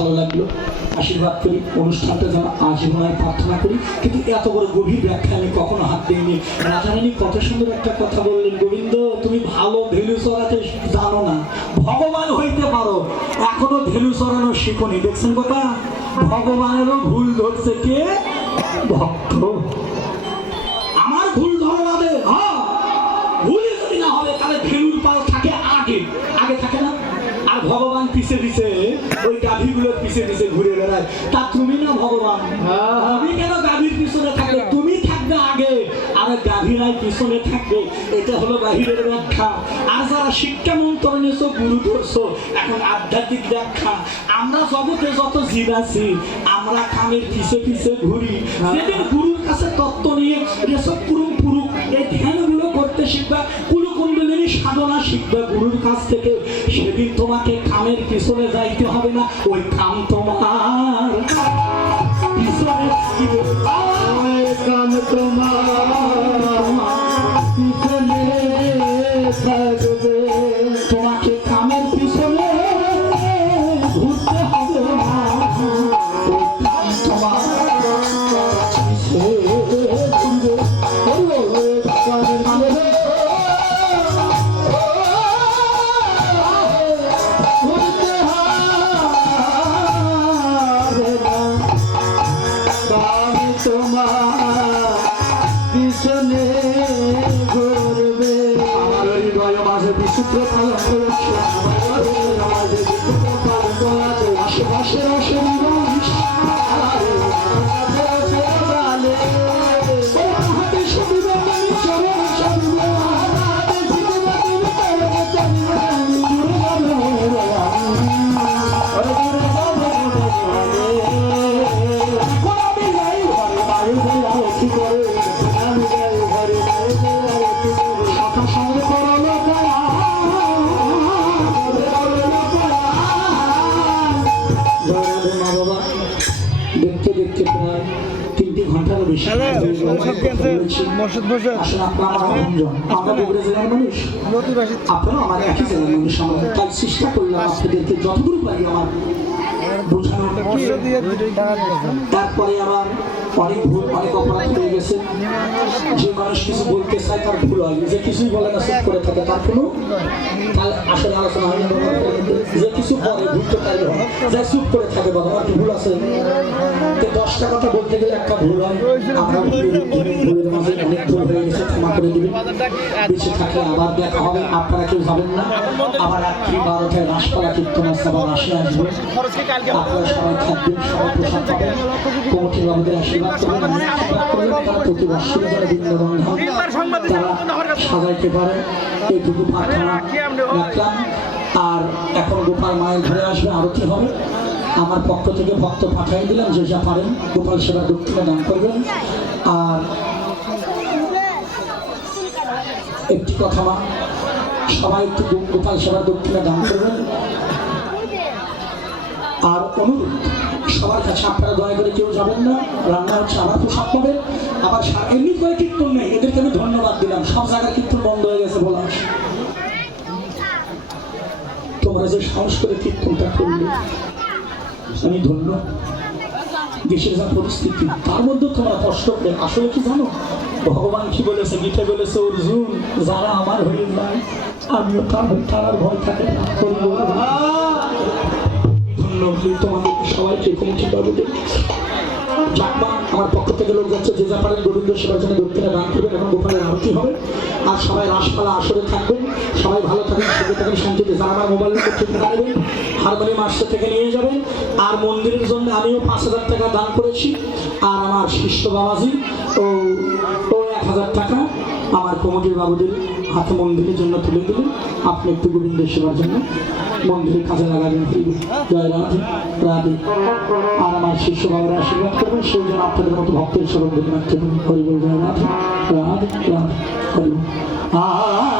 ভালো লাগলো। আশীর্বাদ করি অনুষ্ঠানটা যেন আজীবনায় প্রার্থনা করি, কিন্তু এত বড় গভীর ব্যাখ্যা আমি কখনো হাত দিইনি। রাধারানী কত সুন্দর একটা কথা বললেন, গোবিন্দ তুমি ভালো ভেলু চড়াতে জানো না, ভগবান হইতে পারো, এখনো ভেলু চড়ানো শিখনি। দেখছেন কথা, ভগবানেরও ভুল ধরছে কে? ভক্ত। আমার ভুল ধরা যাবে, হ্যাঁ ভুলই যদি না হবে তাহলে ভেলুর পাল থাকে আগে, আগে থাকে না, আর ভগবান পিছে পিছে ওই গাভীগুলোর পিছে পিছে ঘুরে বেড়ায়। তা তুমি না ভগবান, আমি কেন গাভীর পিছনে থাকবে? তুমি থাকবে আগে আর গাভীরাই পিছনে থাকবে। এটা হলো বাহিরের ব্যাখ্যা। আর যারা শিক্ষা মন্ত্র নিয়েছো, গুরু ধরছো, এখন আধ্যাত্মিক ব্যাখ্যা। আমরা জগতে যত জীব আছি আমরা কামের পিছে পিছে ঘুরি। যেদিন গুরুর কাছে তত্ত্ব নিয়ে রেসব পুরুম পুরুক এই ধ্যানগুলো করতে শিখবা, কুলকুণ্ডলিনী সাধনা শিখবা গুরুর কাছ থেকে, সেদিন তোমাকে কামের পিছনে যাইতে হবে না, ওই কাম তোমার পিছনে কাম থাকবে। তোমাকে কামের পিছনে ঘুরতে হবে না, তোমার পিছনে ঘুরবে। আমার হৃদয় মাঝে বিচিত্র পালন করেছে, মাঝে বিচিত্র পালন করেছে, আশেপাশের অসুবিধা দেখতে দেখতে প্রায় 3 ঘন্টারও বেশি আমরা বগুড়া জেলার মানুষ, আপনারা আমার একই জেলার মানুষ। আমরা তাই চেষ্টা করলাম আপনাদেরকে যতদূর পারি আমার বোঝানোর। তারপরে আবার অনেক ভুল, অনেক অপরাধ হয়ে গেছে। যে মানুষ কিছু বলতে চায় তার ভুল হয়, যে কিছুই বলে না চুপ করে থাকে তার কোনো আসলে আলোচনা হয় না। যে কিছু পরে ভুলতে পারবে হয়, যা চুপ করে থাকে বাবা আমার ভুল আছে। 10টা কথা বলতে গেলে একটা ভুল হয়। আমরা ভুলের মাঝে অনেক ভুল হয়ে গেছে, ক্ষমা করে দিবেন। বেঁচে থাকলে আবার দেখা হবে, আপনারা কেউ যাবেন না। আবার রাত্রি 12টায় রাসপালা কীর্তন আসছে, আবার রাশে আসবে। আপনারা সবাই থাকবেন, সবাই প্রসাদ পাবেন। কমিটির বাবুদের আশীর্বাদ করবেন, তারা প্রতি বৎসরে যারা বৃন্দাবন তারা সাজাইতে পারে, এইটুকু প্রার্থনা রাখলাম। আর এখন গোপাল মায়ের ঘরে আসবে, আরতি হবে। আমার পক্ষ থেকে ভক্ত পাঠাই দিলাম, যে যা পারেন গোপাল সেবা দক্ষিণা দান করবেন। আর একটি কথা মা, সবাই একটু গোপাল সেবা দক্ষিণা দান করবেন। আর অনুরোধ সবার কাছে, আপনারা দয়া করে কেউ যাবেন না, রান্না হচ্ছে, আমার পোশাক পাবেন। আবার এমনি করে কীর্তন নেই, এদেরকে আমি ধন্যবাদ দিলাম। সব জায়গায় কীর্তন বন্ধ হয়ে গেছে বলা, তোমরা যে সাহস করে কীর্তনটা করলে আমি ধন্য। দেশের যা পরিস্থিতি তার মধ্যে তোমরা কষ্ট করে, আসলে কি জানো ভগবান কি বলেছে? গীতা বলেছে, অর্জুন যারা আমার হয়ে যায় আমিও তার ভয় থাকে না। ধন্য তোমাদের সবাইকে কমিটি বাবুদের জাকবা আমার পক্ষ থেকে লোক যাচ্ছে, যে যা পারেন গোবিন্দ সেবার জন্য দক্ষিণা দান করবেন। এখন গোপালের আরতি হবে। আর সবাই রাসপালা আসরে থাকবেন, সবাই ভালো থাকেন, সুখে থাকেন, শান্তিতে। যারা আমার মোবাইল নম্বর ঠিক না নেবেন, হারমোনিয়াম আসতে থেকে নিয়ে যাবেন। আর মন্দিরের জন্য আমিও 5000 টাকা দান করেছি। আর আমার শিষ্য বাবাজি ও 1000 টাকা আমার কমিটির বাবুদের হাতে মন্দিরের জন্য তুলে দিলেন। আপনি একটু গোবিন্দ সেবার জন্য মন্দিরের কাজে লাগাবেন। জয় রাধে রাধে। আর আমার শিষ্য বাবারা আশীর্বাদ করবেন, সেই জন্য আপনাদের মতো ভক্তের স্মরণ দিন। হরি বল, জয় রাধে রাধে রাধে, হরি বল।